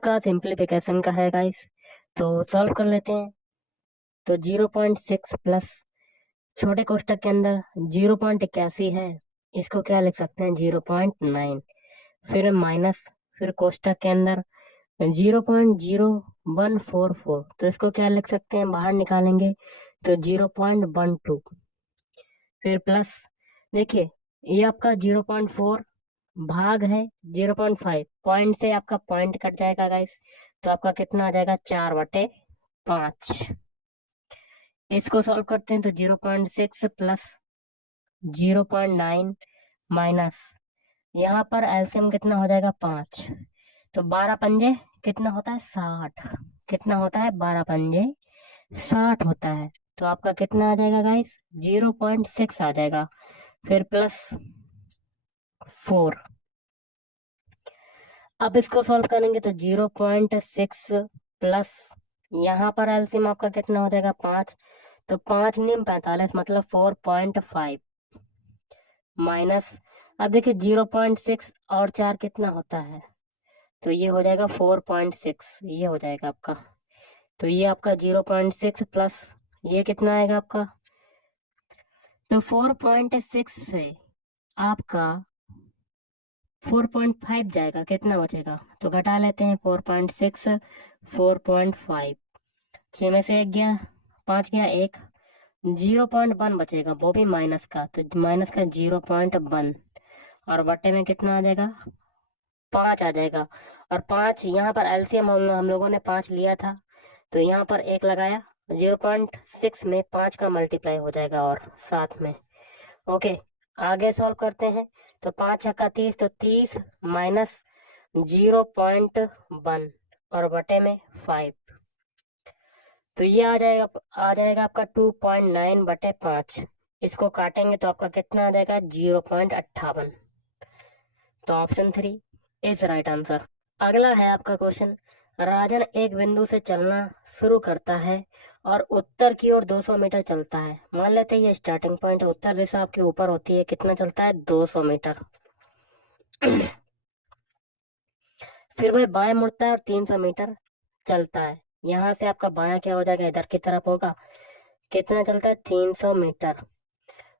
आपका सिंप्लीफिकेशन का है गाइस। तो सॉल्व कर लेते हैं। तो 0.6 प्लस छोटे कोष्टक के अंदर 0.81 है, इसको क्या लिख सकते हैं 0.9। फिर माइनस, फिर कोष्टक के अंदर 0.0144, तो इसको क्या लिख सकते हैं, बाहर निकालेंगे तो 0.12। फिर प्लस, देखिए ये आपका 0.4 भाग है 0.5, पॉइंट से आपका पॉइंट कट जाएगा गाइस, तो आपका कितना आ जाएगा 4/5। इसको सॉल्व करते हैं तो 0.6 प्लस 0.9 माइनस, यहाँ पर एलसीएम कितना हो जाएगा 5, तो 12 पंजे कितना होता है 60, कितना होता है 12 पंजे 60 होता है। तो आपका कितना आ जाएगा गाइस 0.6 आ जाएगा। फिर प्लस 4, अब इसको सॉल्व करेंगे तो 0.6 प्लस, यहाँ पर एलसीएम आपका कितना हो जाएगा 5, तो 5 निम 45 मतलब 4.5 माइनस, अब देखिए 0.6 और 4 कितना होता है, तो ये हो जाएगा 4.6, ये हो जाएगा आपका। तो ये आपका 0.6 प्लस ये कितना आएगा आपका, तो 4.6 से आपका 4.5 जाएगा, कितना बचेगा, तो घटा लेते हैं 4.6 4.5, 6 में से 1 गया, 5 गया 1, 0.1 बचेगा, वो भी माइनस का, तो माइनस का 0.1, और बटे में कितना आ जाएगा 5 आ जाएगा। और 5 यहाँ पर एलसीएम हम लोगों ने 5 लिया था, तो यहाँ पर 1 लगाया, 0.6 में 5 का मल्टीप्लाई हो जाएगा और साथ में। ओके, आगे सॉल्व करते हैं। तो 5 छक्का 30, तो 30 माइनस 0.1 और बटे में 5, तो ये आ जाएगा आपका 2.9/5। इसको काटेंगे तो आपका कितना आ जाएगा 0.58। तो ऑप्शन 3 इज राइट आंसर। अगला है आपका क्वेश्चन। राजन एक बिंदु से चलना शुरू करता है और उत्तर की ओर 200 मीटर चलता है। मान लेते हैं ये स्टार्टिंग पॉइंट है, उत्तर दिशा आपके ऊपर होती है, कितना चलता है 200 मीटर। फिर वह बाएं मुड़ता है और 300 मीटर चलता है। यहाँ से आपका बायां क्या हो जाएगा, इधर की तरफ होगा, कितना चलता है 300 मीटर।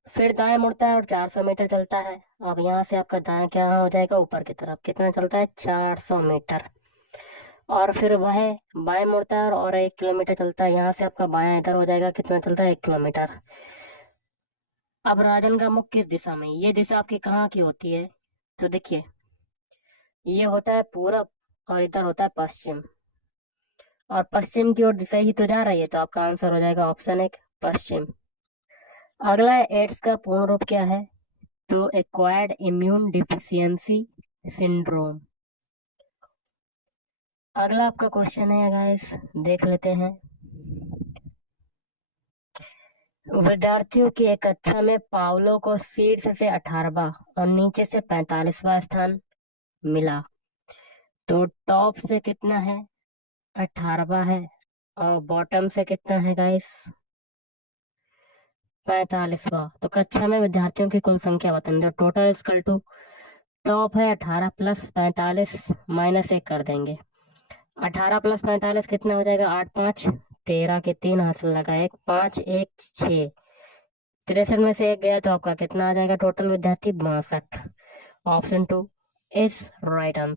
फिर दाएं मुड़ता है और 400 मीटर चलता है। अब यहाँ से आपका दाएं क्या हो जाएगा, ऊपर की तरफ, कितना चलता है 400 मीटर। और फिर वह बाएं मुड़ता है और 1 किलोमीटर चलता है। यहाँ से आपका बायां इधर हो जाएगा, कितना चलता है 1 किलोमीटर। अब राजन का मुख किस दिशा में, ये दिशा आपकी कहाँ की होती है, तो देखिए ये होता है पूरब और इधर होता है पश्चिम, और पश्चिम की ओर दिशा ही तो जा रही है, तो आपका आंसर हो जाएगा ऑप्शन 1 पश्चिम। अगला है एड्स का पूर्ण रूप क्या है, तो एक्वायर्ड इम्यून डिफिशियंसी सिंड्रोम। अगला आपका क्वेश्चन है गाइस, देख लेते हैं। विद्यार्थियों की एक कक्षा में पावलो को शीर्ष से 18वां और नीचे से 45वां स्थान मिला, तो टॉप से कितना है 18वां है और बॉटम से कितना है गाइस 45वां। तो कक्षा में विद्यार्थियों की कुल संख्या बताएंगे, तो टोटल इक्वल टू टॉप है 18 प्लस 45 माइनस 1 कर देंगे। 18 प्लस 45 कितना हो जाएगा 8 5 13 के 3 हाथ लगा, 1 5 1 6, 63 में से 1 गया, तो आपका कितना आ जाएगा टोटल विद्यार्थी 62। Option 2 is right answer.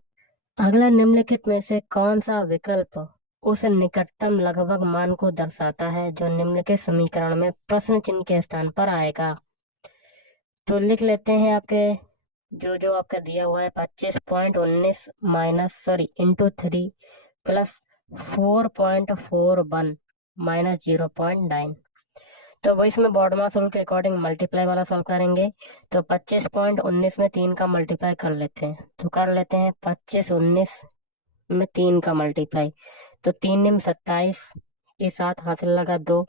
अगला, निम्नलिखित में से कौन सा विकल्प उस निकटतम लगभग मान को दर्शाता है जो निम्नलिखित समीकरण में प्रश्न चिन्ह के स्थान पर आएगा। तो लिख लेते हैं आपके जो जो आपका दिया हुआ है 25.19 minus sorry into 3 plus 4.41 minus 0.9। तो वही इसमें बॉड मास रूल के अकॉर्डिंग मल्टीप्लाई वाला सॉल्व करेंगे। तो 25.19 में 3 का मल्टीप्लाई कर लेते हैं, तो कर लेते हैं 25 19 में 3 का मल्टीप्लाई, तो 3 निम 27 के साथ हासिल लगा 2,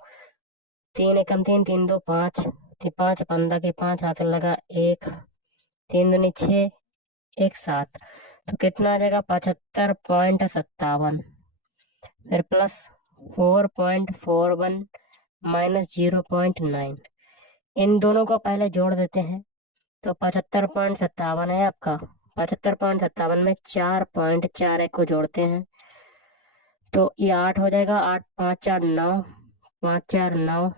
3 एकम 3 3 2 5, 5 15 के 5 हासिल लगा 1, 3 दूनी 6 1 7, तो कितना आ जाएगा 75.57। फिर प्लस 4.41 माइनस 0.9, इन दोनों को पहले जोड़ देते हैं, तो 75.57 है आपका। 75.57 में 4.41 को जोड़ते हैं, तो ये 8 हो जाएगा, 8 5 4 9, 5 4 9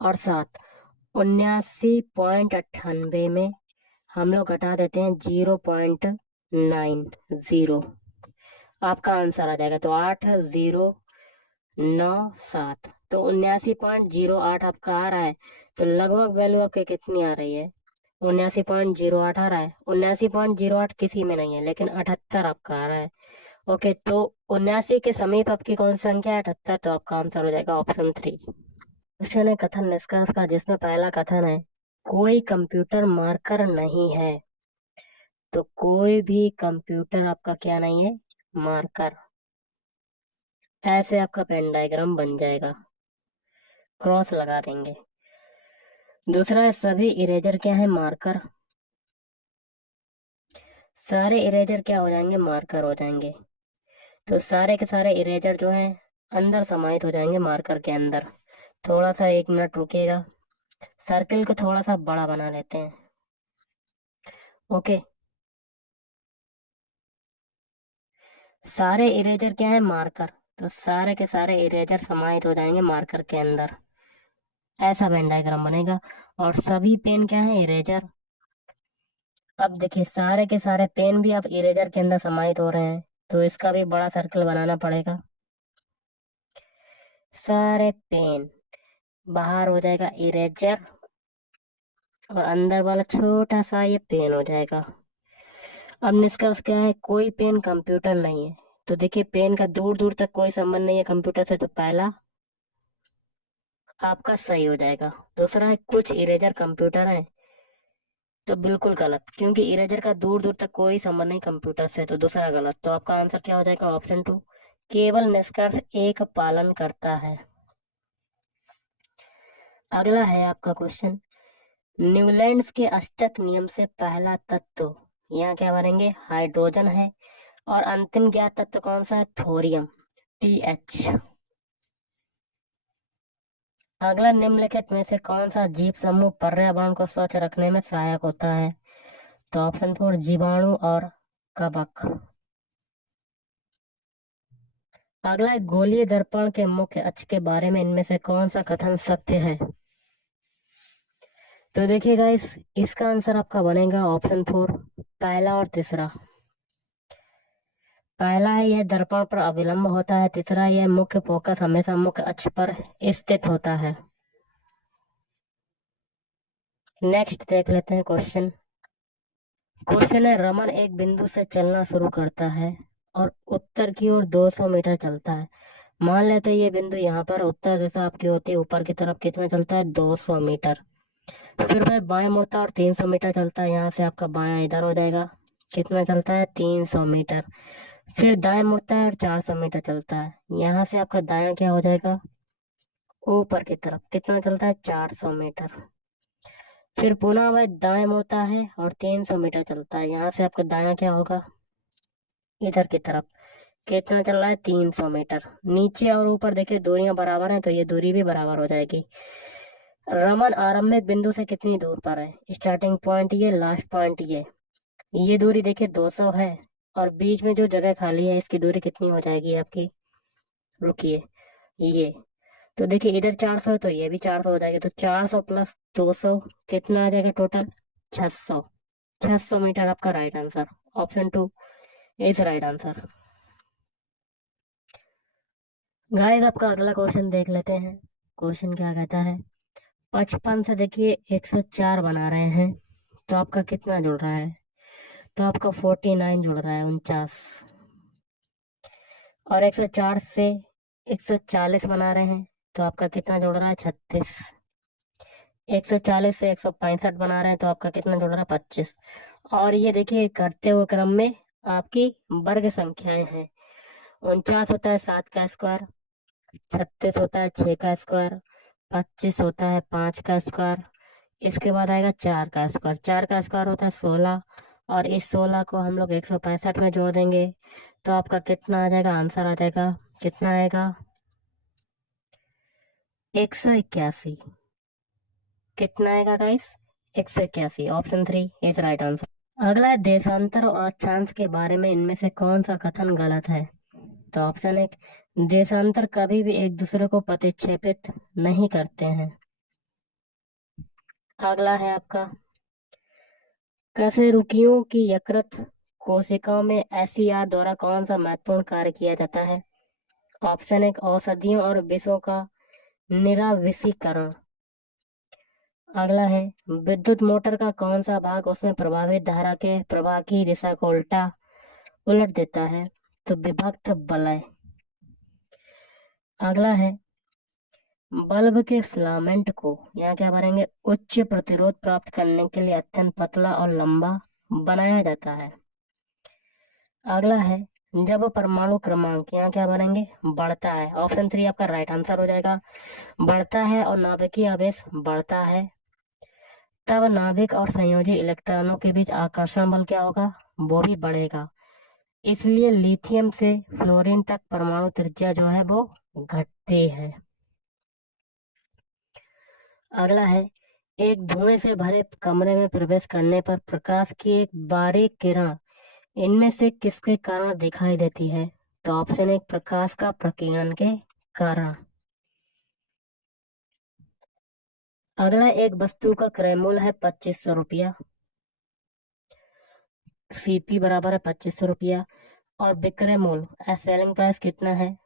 और 7, 79.98 में हम लोग घटा देते हैं 0.90, आपका आंसर आ जाएगा। तो 8097, तो 79.08 आपका आ रहा है। तो लगभग वैल्यू आपके कितनी आ रही है? 79.08 आ रहा है। 79.08 किसी में नहीं है, लेकिन 78 आपका आ रहा है। ओके, तो 79 के समीप आपकी कौन सी संख्या है? 78। तो आपका आंसर हो जाएगा ऑप्शन 3। क्वेश्चन है कथन निष्कर्ष का, जिसमें पहला कथन है कोई कंप्यूटर मार्कर नहीं है। तो कोई भी कंप्यूटर आपका क्या नहीं है? मार्कर। ऐसे आपका पेन डायग्राम बन जाएगा, क्रॉस लगा देंगे। दूसरा है सभी इरेजर क्या है? मार्कर। सारे इरेजर क्या हो जाएंगे? मार्कर हो जाएंगे। तो सारे के सारे इरेजर जो है अंदर समाहित हो जाएंगे मार्कर के अंदर। थोड़ा सा 1 मिनट रुकेगा, सर्किल को थोड़ा सा बड़ा बना लेते हैं। ओके, सारे इरेजर क्या है? मार्कर। तो सारे के सारे इरेजर समाहित हो जाएंगे मार्कर के अंदर। ऐसा वेन डायग्राम बनेगा। और सभी पेन क्या है? इरेजर। अब देखिए, सारे के सारे पेन भी अब इरेजर के अंदर समाहित हो रहे हैं, तो इसका भी बड़ा सर्कल बनाना पड़ेगा। सारे पेन बाहर हो जाएगा इरेजर, और अंदर वाला छोटा सा ये पेन हो जाएगा। अब निष्कर्ष क्या है? कोई पेन कंप्यूटर नहीं है। तो देखिए, पेन का दूर दूर तक कोई संबंध नहीं है कंप्यूटर से, तो पहला आपका सही हो जाएगा। दूसरा है कुछ इरेजर कंप्यूटर है, तो बिल्कुल गलत, क्योंकि इरेजर का दूर दूर तक कोई संबंध नहीं कंप्यूटर से, तो दूसरा गलत। तो आपका आंसर क्या हो जाएगा? ऑप्शन 2। केवल निष्कर्ष एक पालन करता है। अगला है आपका क्वेश्चन, न्यूलैंड्स के अष्टक नियम से पहला तत्व, यहाँ क्या बनेंगे? हाइड्रोजन है। और अंतिम ज्ञात तत्व कौन सा है? Thorium, TH। अगला निम्नलिखित में से कौन सा जीव समूह पर्यावरण को स्वच्छ रखने में सहायक होता है? तो ऑप्शन 4 जीवाणु और कवक। अगला है गोलीय दर्पण के मुख्य अक्ष के बारे में इनमें से कौन सा कथन सत्य है? तो देखिएगा, इसका आंसर आपका बनेगा ऑप्शन 4, पहला और तीसरा। पहला है यह दर्पण पर अविलंब होता है। तीसरा, यह मुख्य फोकस हमेशा मुख्य अक्ष पर स्थित होता है। नेक्स्ट देख लेते हैं क्वेश्चन। क्वेश्चन है रमन एक बिंदु से चलना शुरू करता है और उत्तर की ओर 200 मीटर चलता है। मान लेते हैं ये बिंदु यहाँ पर उत्तर दिशा आपकी होती है, ऊपर की तरफ कितना चलता है? 200 मीटर। फिर वह बाएं मुड़ता है और 300 मीटर चलता है। यहाँ से आपका बायां इधर हो जाएगा, कितना चलता है? 300 मीटर। फिर दाएं मुड़ता है और 400 मीटर चलता है। यहाँ से आपका दायां क्या हो जाएगा? ऊपर की तरफ, कितना चलता है? 400 मीटर। फिर पुनः वह दाएं मुड़ता है और 300 मीटर चलता है। यहाँ से आपका दायां क्या होगा? इधर की तरफ, कितना चल रहा है? 300 मीटर। नीचे और ऊपर देखिए दूरियां बराबर हैं, तो ये दूरी भी बराबर हो जाएगी। रमन आरंभिक बिंदु से कितनी दूर पर है? स्टार्टिंग पॉइंट ये, लास्ट पॉइंट ये दूरी देखिए 200 है। और बीच में जो जगह खाली है, इसकी दूरी कितनी हो जाएगी आपकी? रुकिए, ये तो देखिए इधर 400 है, तो ये भी 400 हो जाएगी। तो 400 प्लस 200 कितना आ जाएगा टोटल? 600। 600 मीटर आपका right answer, option 2 is right answer. Guys, आपका अगला क्वेश्चन देख लेते हैं। क्वेश्चन क्या कहता है? 55 से देखिए 104 बना रहे हैं, तो आपका कितना जुड़ रहा है? तो आपका 49 जुड़ रहा है, 49। और 104 से 140 बना रहे हैं, तो आपका कितना जुड़ रहा है? 36। 140 से 165 बना रहे हैं, तो आपका कितना जुड़ रहा है? 25। और ये देखिए घटते हुए क्रम में आपकी वर्ग संख्याएं हैं। 49 होता है 7 का स्क्वायर, 36 होता है 6 का स्क्वायर, 25 होता है 5 का स्क्वायर, इसके बाद आएगा 4 का स्क्वायर। 4 का स्क्वायर होता है 16, और इस 16 को हम लोग 165 में जोड़ देंगे, तो आपका कितना आ जाएगा? आंसर आ जाएगा, कितना आएगा? 181। कितना आएगा guys? 181, option 3 is right answer. अगला है देशांतर और अक्षांश के बारे में इनमें से कौन सा कथन गलत है? तो ऑप्शन एक, देशांतर कभी भी एक दूसरे को प्रतिक्षेपित नहीं करते हैं। अगला है आपका, कशेरुकियों की यकृत कोशिकाओं में एसईआर द्वारा कौन सा महत्वपूर्ण कार्य किया जाता है? ऑप्शन एक, औषधियों और विषों का निराविषीकरण। अगला है, विद्युत मोटर का कौन सा भाग उसमें प्रवाहित धारा के प्रवाह की दिशा को उलट देता है? तो विभक्त वलय। अगला है, बल्ब के फिलामेंट को, यहाँ क्या भरेंगे, उच्च प्रतिरोध प्राप्त करने के लिए अत्यंत पतला और लंबा बनाया जाता है। अगला है, जब परमाणु क्रमांक, यहाँ क्या भरेंगे, बढ़ता है। ऑप्शन 3 आपका राइट आंसर हो जाएगा। बढ़ता है और नाभिकीय आवेश बढ़ता है, तब नाभिक और संयोजी इलेक्ट्रॉनों के बीच आकर्षण बल क्या होगा, वो भी बढ़ेगा। इसलिए लिथियम से फ्लोरीन तक परमाणु त्रिज्या जो है वो घटती है। अगला है, एक धुएं से भरे कमरे में प्रवेश करने पर प्रकाश की एक बारीक किरण इनमें से किसके कारण दिखाई देती है? तो ऑप्शन एक, प्रकाश का प्रकीर्णन के कारण। अगला, एक वस्तु का क्रय मूल्य है 2500 रुपया, सीपी बराबर है 2500 रुपया, और विक्रय मूल्य सेलिंग प्राइस कितना है,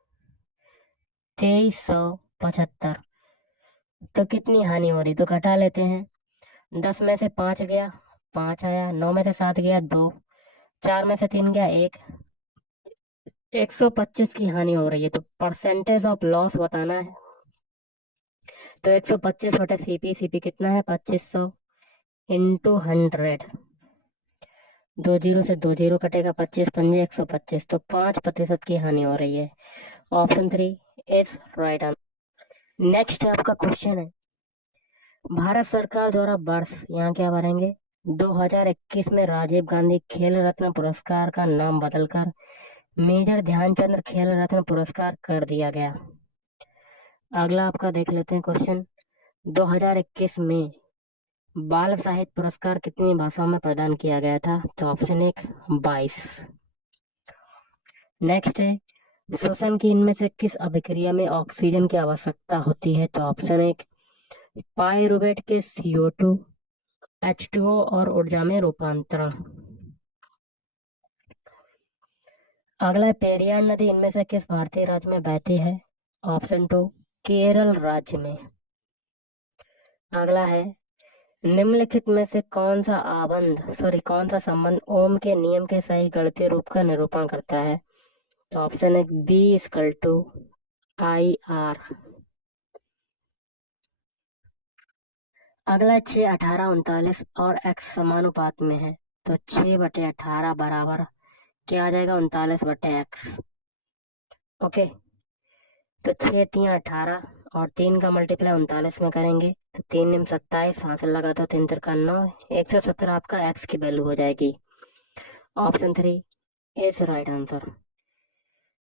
2375। तो कितनी हानि हो रही, तो घटा लेते हैं। 10 में से 5 गया, 5 आया। 9 में से 7 गया, 2। 4 में से 3 गया, 1। 125 की हानि हो रही है, तो परसेंटेज ऑफ लॉस बताना है। तो 125 बटे सीपी, सीपी कितना है, 2500 इंटू 100। 2 जीरो से 2 जीरो कटेगा, 25 पंजे 125, तो 5% की हानि हो रही है। Option 3 is right answer. Next आपका क्वेश्चन है, भारत सरकार द्वारा वर्ष, यहाँ क्या भरेंगे, 2021 में राजीव गांधी खेल रत्न पुरस्कार का नाम बदलकर मेजर ध्यानचंद खेल रत्न पुरस्कार कर दिया गया। अगला आपका देख लेते हैं क्वेश्चन, 2021 में बाल साहित्य पुरस्कार कितनी भाषाओं में प्रदान किया गया था? तो ऑप्शन एक, 22। नेक्स्ट है, श्वसन की इनमें से किस अभिक्रिया में ऑक्सीजन की आवश्यकता होती है? तो ऑप्शन एक, पाइरुवेट के CO2, H2O और ऊर्जा में रूपांतरण। अगला है, पेरियार नदी इनमें से किस भारतीय राज्य में बहती है? ऑप्शन 2, केरल राज्य में। अगला है, निम्नलिखित में से कौन सा संबंध ओम के नियम के सही गणितीय रूप का निरूपण करता है? तो ऑप्शन है B=IR। अगला 6, 18, 39 और x समानुपात में है, तो 6/18 बराबर क्या आ जाएगा, 39/x। ओके, तो 6 3 18 और 3 का मल्टीप्लाई 39 में करेंगे, तो 3 निम 27, हासिल लगा तो 3 तिरका 9, 117 आपका x की वैल्यू हो जाएगी। Option 3 is right answer.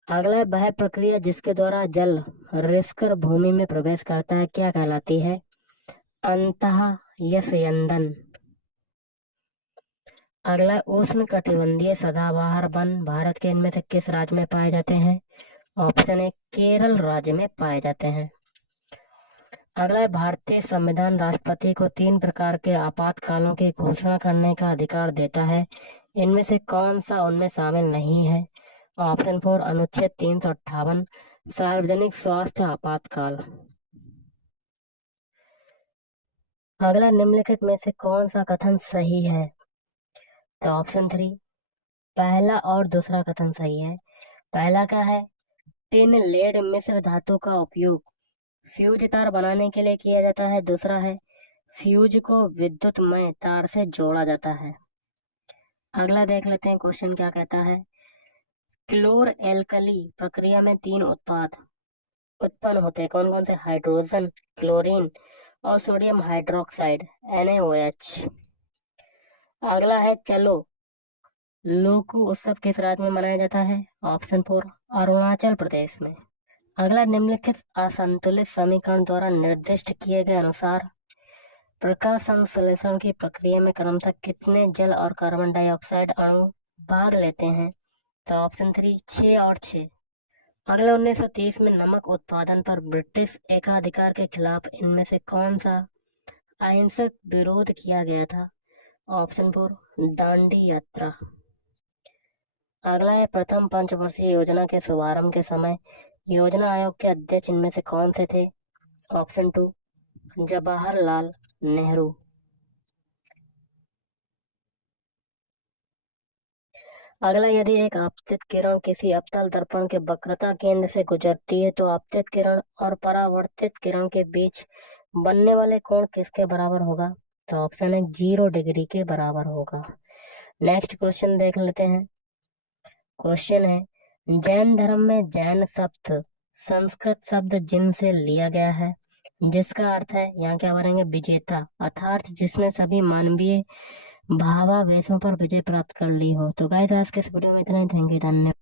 अगला, वह प्रक्रिया जिसके द्वारा जल रिसकर भूमि में प्रवेश करता है क्या कहलाती है? अंतः यस्यंदन। अगला, उष्ण कटिबंधीय सदाबहार वन भारत के इनमें से किस राज्य में पाए जाते हैं? ऑप्शन ए, केरल राज्य में पाए जाते हैं। अगला, भारतीय संविधान राष्ट्रपति को 3 प्रकार के आपातकालों की घोषणा करने का अधिकार देता है, इनमें से कौन सा उनमें शामिल नहीं है? ऑप्शन 4, अनुच्छेद 358, सार्वजनिक स्वास्थ्य आपातकाल। अगला, निम्नलिखित में से कौन सा कथन सही है? तो ऑप्शन 3, पहला और दूसरा कथन सही है। पहला का है, टिन लेड मिश्र धातु का उपयोग फ्यूज तार बनाने के लिए किया जाता है। दूसरा है, फ्यूज को विद्युतमय तार से जोड़ा जाता है। अगला देख लेते हैं क्वेश्चन क्या कहता है, क्लोर एल्कली प्रक्रिया में 3 उत्पाद उत्पन्न होते हैं, कौन कौन से? हाइड्रोजन, क्लोरीन और सोडियम हाइड्रोक्साइड NaOH। अगला है, चलो लोकू उत्सव किस राज्य में मनाया जाता है? ऑप्शन 4, अरुणाचल प्रदेश में। अगला, निम्नलिखित असंतुलित समीकरण द्वारा निर्दिष्ट किए गए अनुसार प्रकाश संश्लेषण की प्रक्रिया में क्रमशः कितने जल और कार्बन डाइऑक्साइड अणु भाग लेते हैं? तो ऑप्शन 3, 6 और 6। अगला 1930 में नमक उत्पादन पर ब्रिटिश एकाधिकार के खिलाफ इनमें से कौन सा अहिंसक विरोध किया गया था? ऑप्शन 4 दांडी यात्रा। अगला है प्रथम पंचवर्षीय योजना के शुभारंभ के समय योजना आयोग के अध्यक्ष इनमें से कौन से थे? ऑप्शन 2 जवाहरलाल नेहरू। अगला, यदि एक आपतित किरण किसी अवतल दर्पण के वक्रता केंद्र से गुजरती है तो आपतित किरण और परावर्तित किरण के बीच बनने वाले कोण किसके बराबर होगा? तो ऑप्शन है 0 डिग्री के बराबर होगा। नेक्स्ट क्वेश्चन देख लेते हैं। क्वेश्चन है, जैन धर्म में जैन शब्द संस्कृत शब्द जिन से लिया गया है, जिसका अर्थ है, यहाँ क्या बनेंगे, विजेता, अर्थात जिसने सभी मानवीय भावावेशों पर विजय प्राप्त कर ली हो। तो गाइस आज के इस वीडियो में इतना ही। थैंक यू, धन्यवाद।